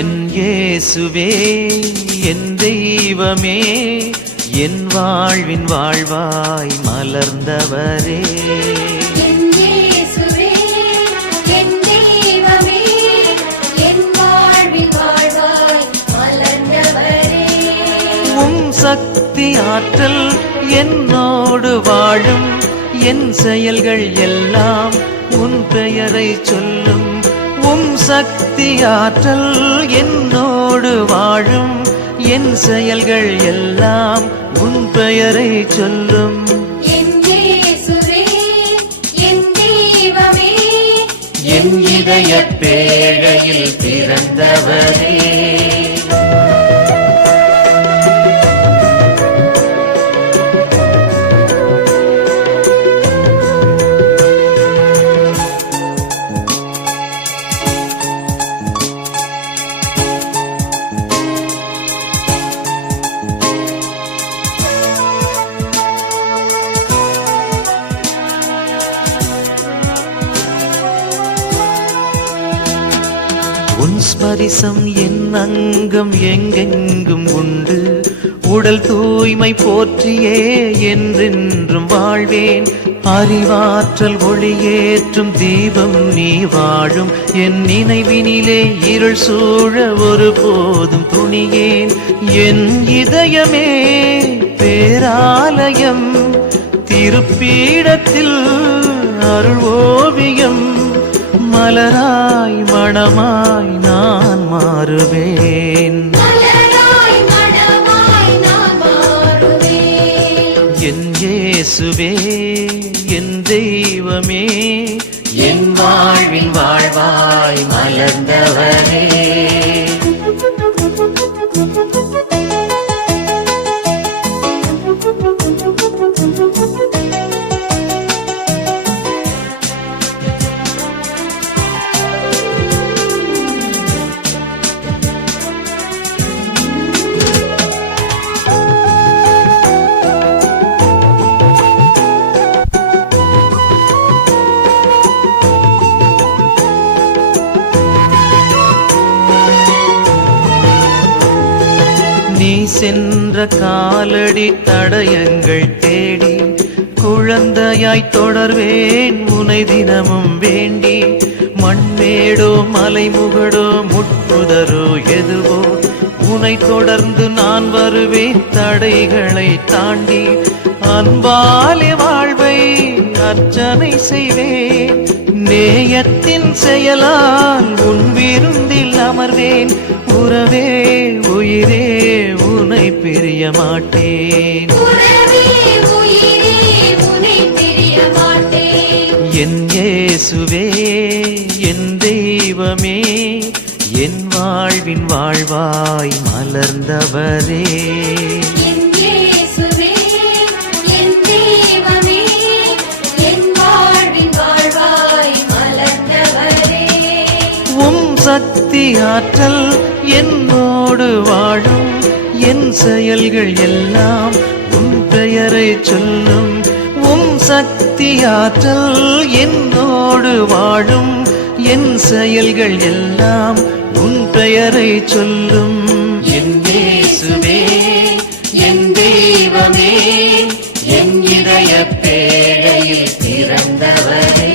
என் இயேசுவே என் தெய்வமே என் வாழ்வின் வாழ்வாய் மலர்ந்தவரே. என் இயேசுவே என் தெய்வமே என் வாழ்வின் வாழ்வாய் மலர்ந்தவரே. உம் சக்தி ஆற்றல் என்னோடு வாழும், என் செயல்கள் எல்லாம் உன் பெயரை சொல்லும். உம் சக்தி ஆற்றல் என்னோடு வாழும், என் செயல்கள் எல்லாம் உன் பெயரை சொல்லும். என் இயேசுவே என் தெய்வமே என் இதய பேழையில் பிறந்தவரே. உன் ஸ்பரிசம் என் அங்கம் எங்கெங்கும் உண்டு, உடல் தூய்மை போற்றியே என்றென்றும் வாழ்வேன். அறிவாற்றல் ஒளியேற்றும் தீபம் நீ வாழும், என் நினைவினிலே இருள் சூழ ஒருபோதும் துணியேன். என் இதயமே பேராலயம், திருப்பீடத்தில் அருள் ஓவியம். மலராய் மணமாய் நான் மாறுவேன், மலராய் மணமாய் நான் மாறுவேன். என் இயேசுவே என் தெய்வமே என் வாழ்வின் வாழ்வாய் மலர்ந்தவரே. நீ சென்ற காலடி தடயங்கள் தேடி குழந்தையாய் தொடர்வேன் உனை தினமும் வேண்டி. மண்மேடோ மலைமுகடோ முட்புதரோ எதுவோ உனை தொடர்ந்து நான் வருவேன் தடைகளை தாண்டி. அன்பாலே வாழ்வை அர்ச்சனை செய்வேன், நேயத்தின் செயலால் உன் விருந்தில் அமர்வேன். உறவே உயிரே உனை பிரிய மாட்டேன், உறவே உயிரே உன்னை பிரிய மாட்டேன். என் இயேசுவே என் தெய்வமே என் வாழ்வின் வாழ்வாய் மலர்ந்தவரே. என் இயேசுவே என் தெய்வமே என் வாழ்வின் வாழ்வாய் மலர்ந்தவரே. உம் சக்தி ஆற்றல் என்னோடு வாழும், என் செயல்கள் எல்லாம் உன் பெயரை சொல்லும். உம் சக்தி ஆற்றல் என்னோடு வாழும், என் செயல்கள் எல்லாம் உன் பெயரை சொல்லும். என் இயேசுவே என் தெய்வமே என் இதய பேழையில் பிறந்தவரே.